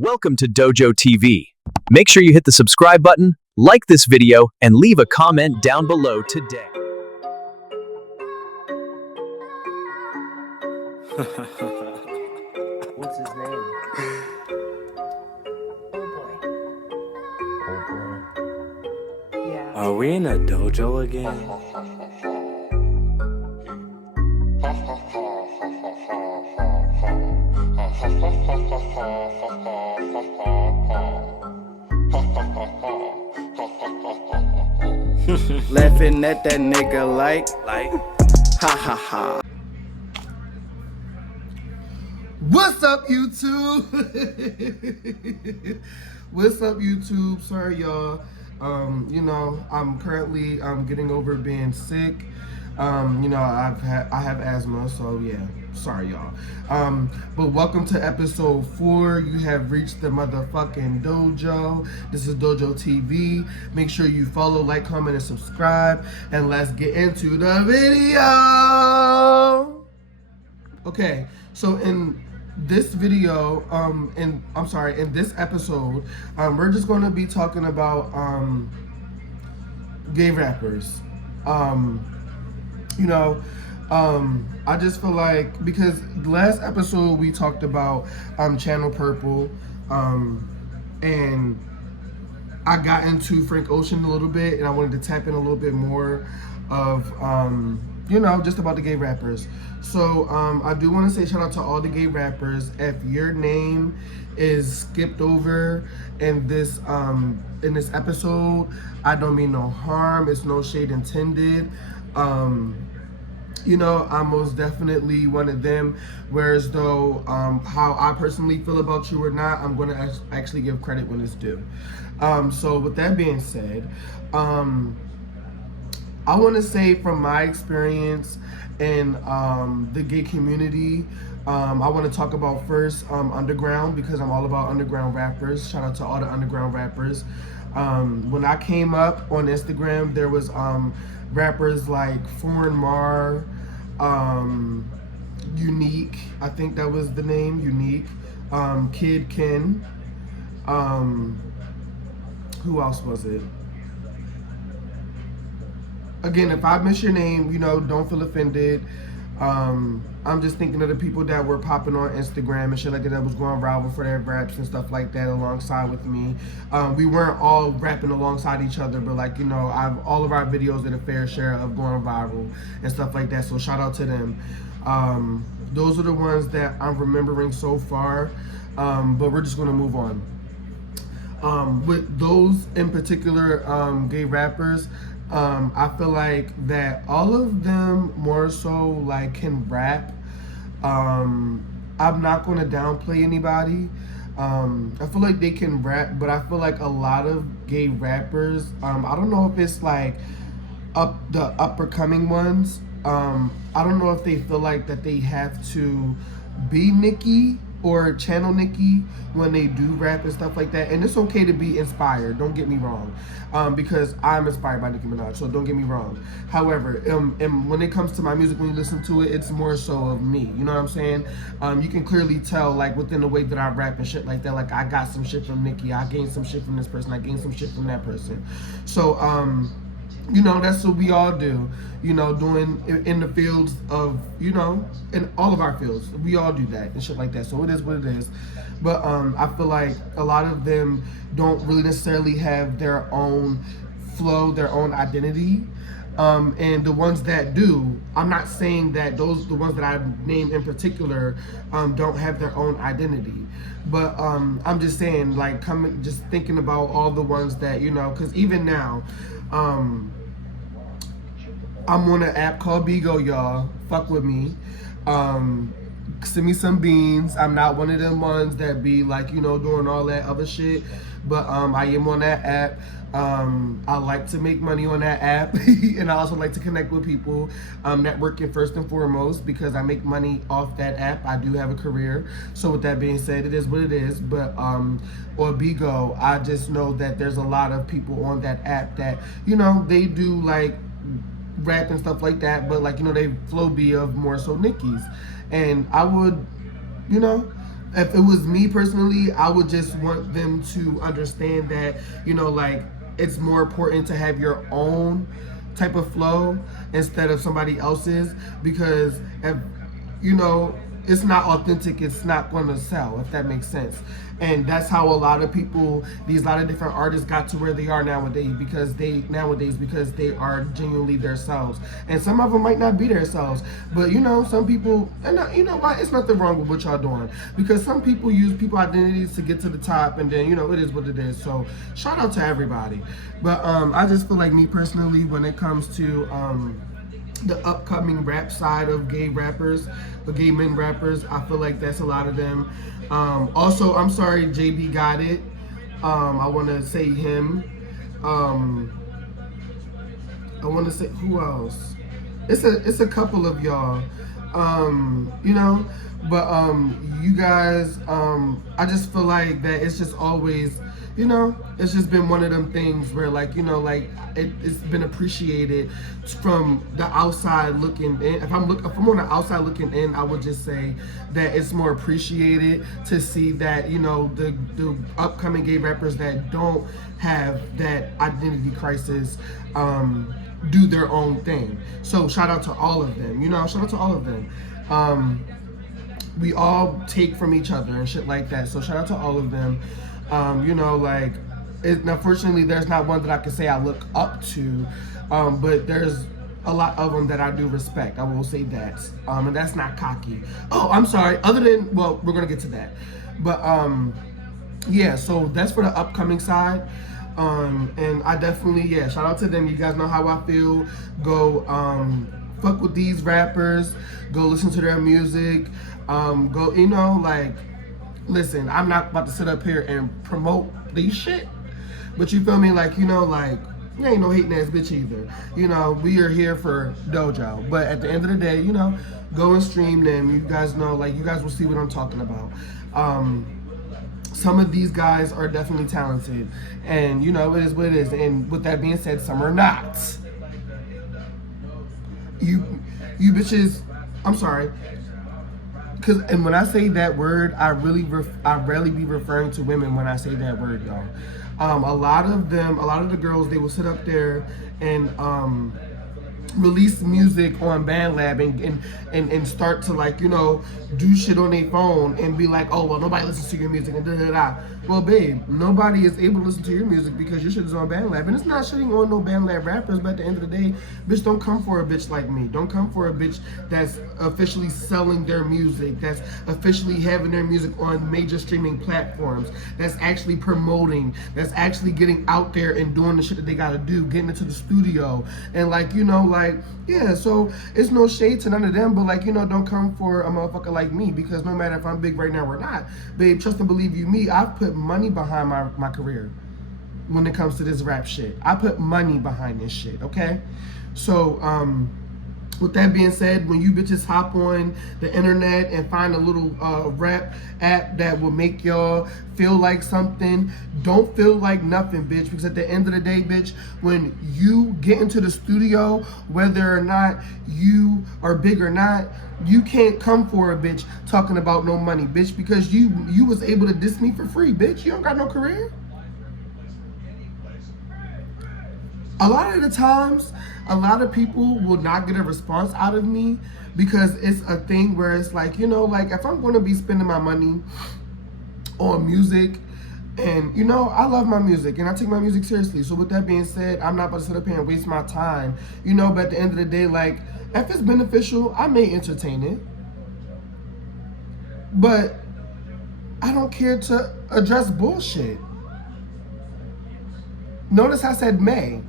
Welcome to Dojo TV. Make sure you hit the subscribe button, like this video, and leave a comment down below today. What's his name? Oh boy. Yeah. Are we in a dojo again? Laughing at that nigga like ha ha ha. What's up, YouTube? What's up, YouTube? Sorry, y'all. I'm currently getting over being sick. I have asthma, so yeah. Sorry, y'all. But welcome to episode 4. You have reached the motherfucking dojo. This is Dojo TV. Make sure you follow, like, comment, and subscribe. And let's get into the video. Okay, so in this video, in this episode, we're just going to be talking about gay rappers. I just feel like, because the last episode we talked about Channel Purple, and I got into Frank Ocean a little bit, and I wanted to tap in a little bit more of just about the gay rappers. So I do want to say shout out to all the gay rappers. If your name is skipped over in this episode, I don't mean no harm. It's no shade intended. I'm most definitely one of them. Whereas though, how I personally feel about you or not, I'm going to actually give credit when it's due. So with that being said, I want to say from my experience in the gay community, I want to talk about first underground, because I'm all about underground rappers. Shout out to all the underground rappers. When I came up on Instagram, there was rappers like Foreign Mar, Unique, I think that was the name, Unique, Kid Ken, who else was it? Again, if I miss your name, don't feel offended. I'm just thinking of the people that were popping on Instagram and shit like that was going viral for their raps and stuff like that alongside with me. We weren't all rapping alongside each other, but all of our videos did a fair share of going viral and stuff like that. So shout out to them. Those are the ones that I'm remembering so far. But we're just gonna move on. With those in particular, gay rappers, I feel like that all of them more so can rap. I'm not going to downplay anybody. I feel like they can rap, but I feel like a lot of gay rappers, I don't know if it's the upper coming ones. I don't know if they feel like that they have to be Nicki or channel Nicki when they do rap and stuff like that. And it's okay to be inspired, don't get me wrong, because I'm inspired by Nicki Minaj, so don't get me wrong. However, and when it comes to my music, when you listen to it, it's more so of me, you know what I'm saying? You can clearly tell within the way that I rap and shit like that, I got some shit from Nicki, I gained some shit from this person, I gained some shit from that person. So that's what we all do, doing in the fields of, in all of our fields. We all do that and shit like that. So it is what it is. But I feel like a lot of them don't really necessarily have their own flow, their own identity. And the ones that do, I'm not saying that the ones that I named in particular, don't have their own identity. But I'm just saying, just thinking about all the ones that, because even now, I'm on an app called Bigo, y'all. Fuck with me. Send me some beans. I'm not one of them ones that be doing all that other shit. But I am on that app. I like to make money on that app. And I also like to connect with people. Networking first and foremost, because I make money off that app. I do have a career. So with that being said, it is what it is. But on Bigo, I just know that there's a lot of people on that app that, they do rap and stuff like that, but they flow be of more so Nicki's. And I would, if it was me personally, I would just want them to understand that, you know, like, it's more important to have your own type of flow instead of somebody else's, because if, you know, it's not authentic, it's not going to sell, if that makes sense. And that's how a lot of people, a lot of different artists got to where they are nowadays, because they are genuinely themselves. And some of them might not be themselves, but you know, some people, and you know what, it's nothing wrong with what y'all doing, because some people use people identities to get to the top, and then, you know, it is what it is. So shout out to everybody. But I just feel like, me personally, when it comes to the upcoming rap side of gay rappers, the gay men rappers, I feel like that's a lot of them. Also, I'm sorry, JB got it. I want to say him. I want to say, who else? It's a couple of y'all. You know, but you guys, I just feel like that it's just always, you know, it's just been one of them things where, like, you know, like, it's been appreciated from the outside looking in. If I'm on the outside looking in, I would just say that it's more appreciated to see that, you know, the upcoming gay rappers that don't have that identity crisis do their own thing. So shout out to all of them, you know, shout out to all of them. We all take from each other and shit like that. So shout out to all of them. You know, like, unfortunately, there's not one that I can say I look up to, but there's a lot of them that I do respect. I will say that, and that's not cocky. Oh, I'm sorry. Other than, well, we're gonna get to that, but yeah. So that's for the upcoming side, and I definitely, yeah, shout out to them. You guys know how I feel. Go fuck with these rappers. Go listen to their music. Go, you know, like. Listen, I'm not about to sit up here and promote these shit, but you feel me? Like, you know, like, you ain't no hating ass bitch either. You know, we are here for Dojo, but at the end of the day, you know, go and stream them. You guys know, like, you guys will see what I'm talking about. Some of these guys are definitely talented, and you know, it is what it is. And with that being said, some are not. You bitches, I'm sorry. And when I say that word, I rarely be referring to women when I say that word, y'all. A lot of the girls, they will sit up there and release music on BandLab and start to, like, you know, do shit on their phone and be like, oh, well, nobody listens to your music and da-da-da. Well, babe, nobody is able to listen to your music because your shit is on BandLab. And it's not shitting on no BandLab rappers, but at the end of the day, bitch, don't come for a bitch like me. Don't come for a bitch that's officially selling their music, that's officially having their music on major streaming platforms, that's actually promoting, that's actually getting out there and doing the shit that they gotta do, getting into the studio. And, like, you know, like, yeah, so it's no shade to none of them, but, like, you know, don't come for a motherfucker like me, because no matter if I'm big right now or not, babe, trust and believe you me, I've put money behind my career when it comes to this rap shit. I put money behind this shit, okay? So, with that being said, when you bitches hop on the internet and find a little rap app that will make y'all feel like something, don't feel like nothing, bitch. Because at the end of the day, bitch, when you get into the studio, whether or not you are big or not, you can't come for a bitch talking about no money, bitch, because you was able to diss me for free, bitch. You don't got no career. A lot of the times, a lot of people will not get a response out of me because it's a thing where it's like, you know, like, if I'm going to be spending my money on music, and, you know, I love my music and I take my music seriously. So with that being said, I'm not about to sit up here and waste my time, you know, but at the end of the day, like, if it's beneficial, I may entertain it. But I don't care to address bullshit. Notice I said may.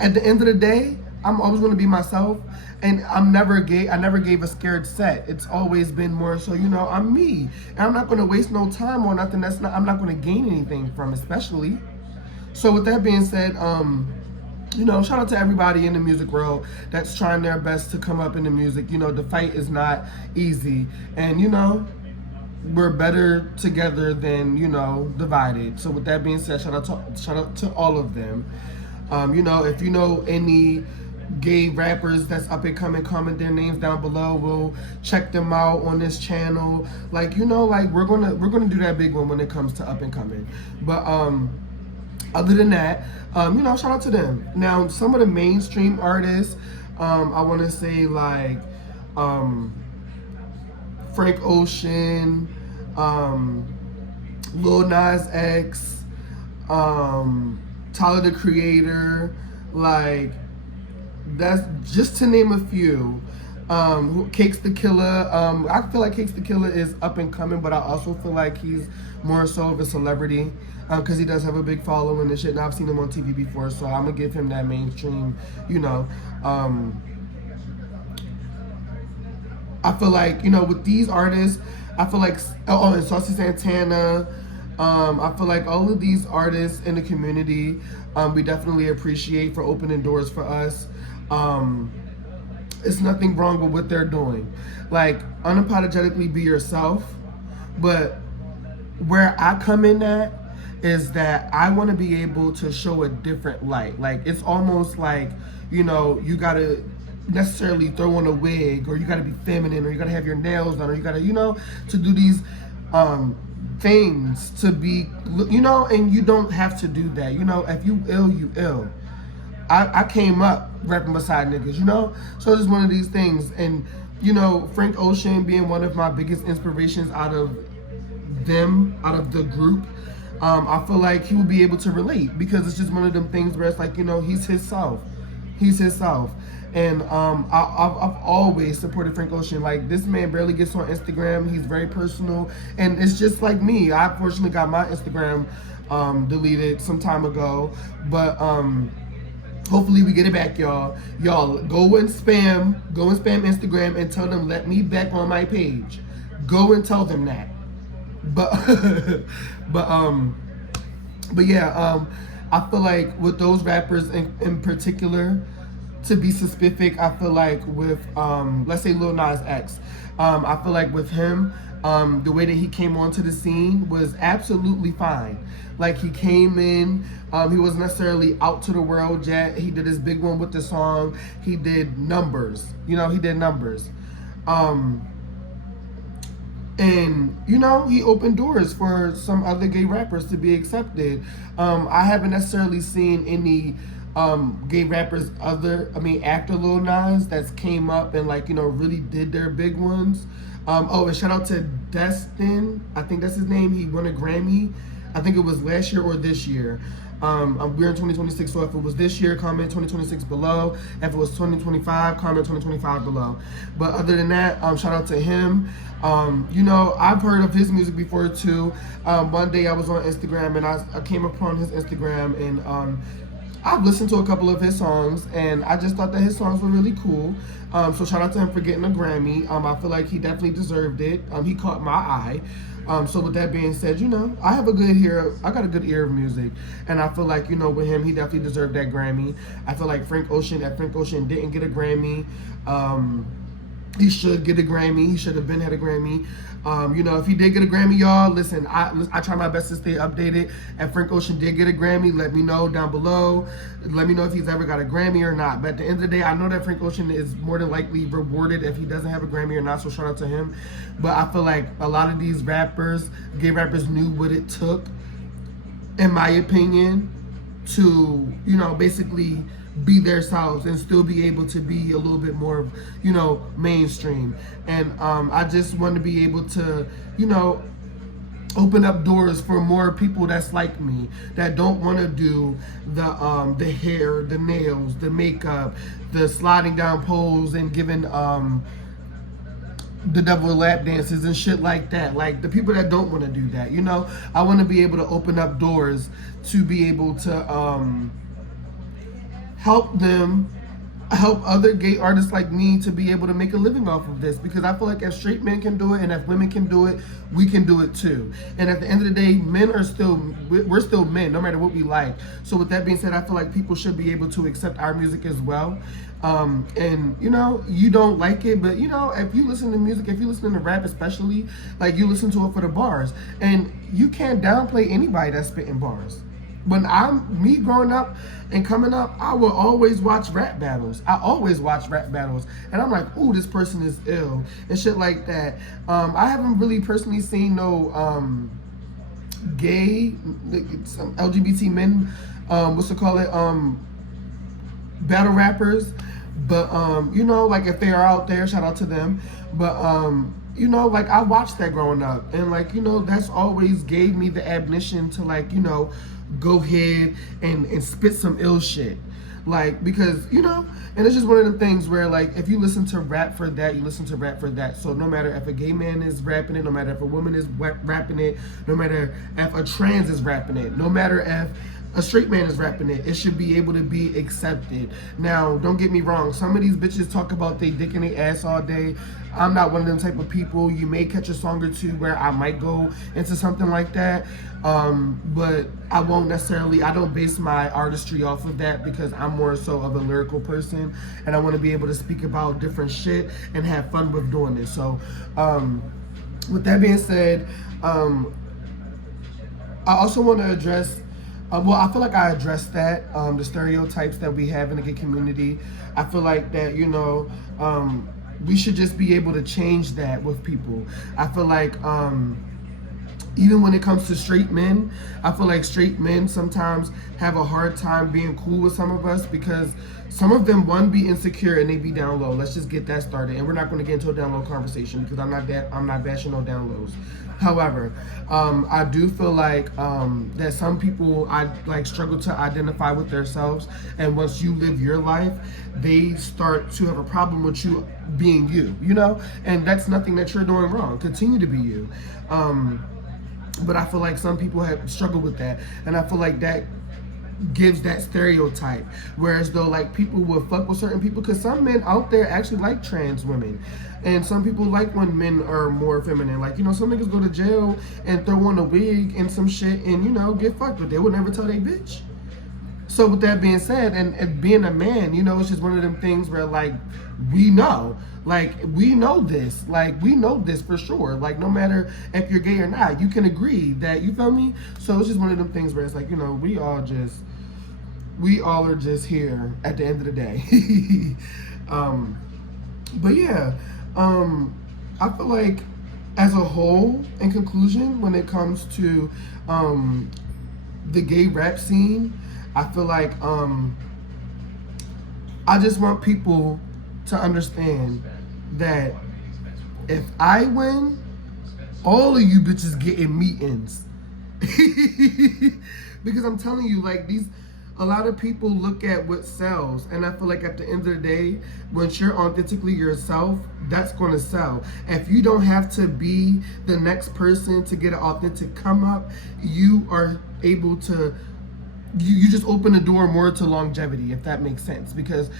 At the end of the day, I'm always going to be myself, and I never gave a scared set. It's always been more so, you know, I'm me, and I'm not going to waste no time on nothing I'm not going to gain anything from, especially. So with that being said, you know, shout out to everybody in the music world that's trying their best to come up in the music. You know, the fight is not easy, and, you know, we're better together than, you know, divided. So with that being said, shout out to all of them. You know, if you know any gay rappers that's up and coming, comment their names down below. We'll check them out on this channel. Like, you know, like we're gonna do that big one when it comes to up and coming. But other than that, you know, shout out to them. Now, some of the mainstream artists, I want to say like Frank Ocean, Lil Nas X, Tyler the Creator, like that's just to name a few. Cakes the Killer. I feel like Cakes the Killer is up and coming, but I also feel like he's more so of a celebrity because he does have a big following and shit. And I've seen him on TV before, so I'm gonna give him that mainstream. You know, I feel like, you know, with these artists, I feel like and Saucy Santana. I feel like all of these artists in the community, we definitely appreciate for opening doors for us. It's nothing wrong with what they're doing. Like, unapologetically be yourself. But where I come in at is that I want to be able to show a different light. Like, it's almost like, you know, you got to necessarily throw on a wig, or you got to be feminine, or you got to have your nails done, or you got to, you know, to do these things to be, you know, and you don't have to do that. You know, if you ill, you ill. I came up rapping beside niggas, you know? So it's just one of these things. And, you know, Frank Ocean being one of my biggest inspirations out of the group, I feel like he will be able to relate, because it's just one of them things where it's like, you know, he's himself. He's himself. And I've always supported Frank Ocean. Like, this man barely gets on Instagram. He's very personal. And it's just like me. I fortunately got my Instagram deleted some time ago. But hopefully we get it back, y'all. Y'all, go and spam Instagram and tell them, let me back on my page. Go and tell them that. But but yeah, I feel like with those rappers in particular, to be specific, I feel like with let's say Lil Nas X, I feel like with him, the way that he came onto the scene was absolutely fine. Like, he came in, he wasn't necessarily out to the world yet. He did his big one with the song. He did numbers. You know, he did numbers. And, you know, he opened doors for some other gay rappers to be accepted. I haven't necessarily seen any gay rappers after Lil Nas that's came up and, like, you know, really did their big ones. Oh, and shout out to Destin. I think that's his name. He won a Grammy. I think it was last year or this year. We're in 2026, so if it was this year, comment 2026 below. If it was 2025, comment 2025 below. But other than that, shout out to him. You know, I've heard of his music before too. One day I was on Instagram and I came upon his Instagram, and I've listened to a couple of his songs, and I just thought that his songs were really cool. So shout out to him for getting a Grammy. I feel like he definitely deserved it. He caught my eye. So with that being said, you know, I got a good ear of music, and I feel like, you know, with him, he definitely deserved that Grammy. I feel like Frank Ocean didn't get a Grammy, he should get a Grammy. He should have had a Grammy. You know, if he did get a Grammy, y'all, listen, I try my best to stay updated. If Frank Ocean did get a Grammy, let me know down below. Let me know if he's ever got a Grammy or not. But at the end of the day, I know that Frank Ocean is more than likely rewarded if he doesn't have a Grammy or not, so shout out to him. But I feel like a lot of these rappers, gay rappers, knew what it took, in my opinion, to, you know, basically be themselves and still be able to be a little bit more, you know, mainstream. And I just want to be able to, you know, open up doors for more people that's like me, that don't want to do the hair, the nails, the makeup, the sliding down poles and giving the devil lap dances and shit like that. Like, the people that don't want to do that, you know, I want to be able to open up doors to be able to help other gay artists like me to be able to make a living off of this, because I feel like if straight men can do it and if women can do it, we can do it too. And at the end of the day, we're still men, no matter what we like. So with that being said, I feel like people should be able to accept our music as well. And, you know, you don't like it, but, you know, if you listen to music, if you listen to rap especially, like, you listen to it for the bars. And you can't downplay anybody that's spitting bars. when I'm me growing up and coming up, I will always watch rap battles. I always watch rap battles, and I'm like, ooh, this person is ill and shit like that. I haven't really personally seen no gay, some LGBT men, what's it call it, battle rappers, but you know, like if they are out there, shout out to them. But you know, like I watched that growing up, and like, you know, that's always gave me the admonition to, like, you know, go ahead and spit some ill shit. Like, because, you know, and it's just one of the things where, like, if you listen to rap for that, you listen to rap for that. So no matter if a gay man is rapping it, no matter if a woman is rapping it, no matter if a trans is rapping it, no matter if a straight man is rapping it, it should be able to be accepted. Now, don't get me wrong. Some of these bitches talk about they dick in their ass all day. I'm not one of them type of people. You may catch a song or two where I might go into something like that. But I won't necessarily, I don't base my artistry off of that, because I'm more so of a lyrical person, and I want to be able to speak about different shit and have fun with doing this. So, with that being said, I also want to address, well, I feel like I addressed that, the stereotypes that we have in the gay community. I feel like that, you know, we should just be able to change that with people. I feel like, even when it comes to straight men, I feel like straight men sometimes have a hard time being cool with some of us, because some of them, one, be insecure and they be down low. Let's just get that started. And we're not going to get into a down low conversation, because I'm not bashing no down lows. However, I do feel like that some people struggle to identify with themselves, and once you live your life, they start to have a problem with you being you, you know? And that's nothing that you're doing wrong. Continue to be you. But I feel like some people have struggled with that, and I feel like that gives that stereotype, whereas though, like, people will fuck with certain people, because some men out there actually like trans women, and some people like when men are more feminine. Like, you know, some niggas go to jail and throw on a wig and some shit and, you know, get fucked, but they would never tell they bitch. So with that being said, and being a man, you know, it's just one of them things where, like, we know this, like, we know this for sure. Like, no matter if you're gay or not, you can agree that, you feel me? So it's just one of them things where it's like, you know, we all are just here at the end of the day. But yeah, I feel like as a whole, in conclusion, when it comes to the gay rap scene, I feel like I just want people to understand that if I win, all of you bitches getting meetings. Because I'm telling you, like, a lot of people look at what sells, and I feel like at the end of the day, once you're authentically yourself, that's gonna sell. If you don't have to be the next person to get an authentic come up, you are able to, you just open the door more to longevity, if that makes sense, because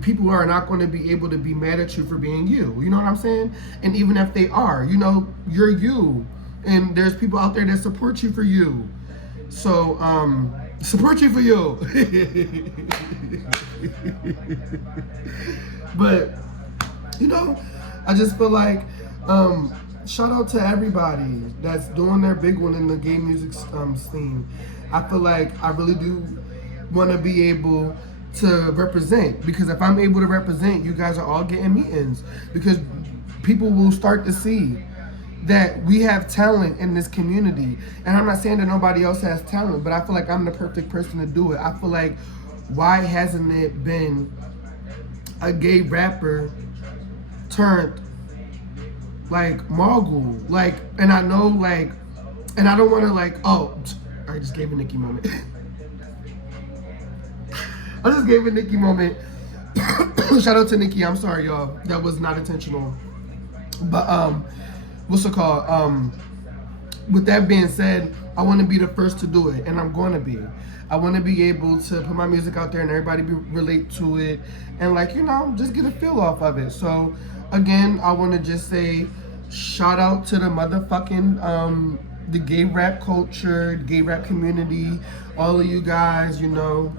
people are not going to be able to be mad at you for being you. You know what I'm saying? And even if they are, you know, you're you, and there's people out there that support you for you. So support you for you. But, you know, I just feel like shout out to everybody that's doing their big one in the gay music scene. I feel like I really do want to be able to represent, because if I'm able to represent, you guys are all getting meetings, because people will start to see that we have talent in this community. And I'm not saying that nobody else has talent, but I feel like I'm the perfect person to do it. I feel like, why hasn't it been a gay rapper turned like mogul? Like, and I know, like, and I don't want to, like, oh, I just gave a Nicki moment. I just gave a Nicki moment. Shout out to Nicki. I'm sorry, y'all. That was not intentional. But what's it called? With that being said, I want to be the first to do it, and I'm going to be. I want to be able to put my music out there and everybody relate to it, and, like, you know, just get a feel off of it. So again, I want to just say shout out to the motherfucking the gay rap culture, the gay rap community, all of you guys, you know,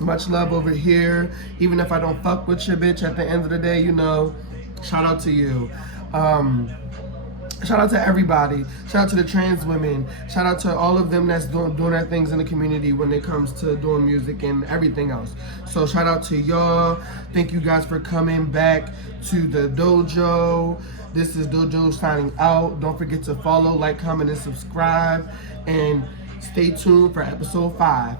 much love over here. Even if I don't fuck with your bitch, at the end of the day, you know, shout out to you. Shout out to everybody. Shout out to the trans women. Shout out to all of them that's doing their things in the community when it comes to doing music and everything else. So shout out to y'all. Thank you guys for coming back to the dojo. This is Dojo signing out. Don't forget to follow, like, comment, and subscribe. And stay tuned for episode 5.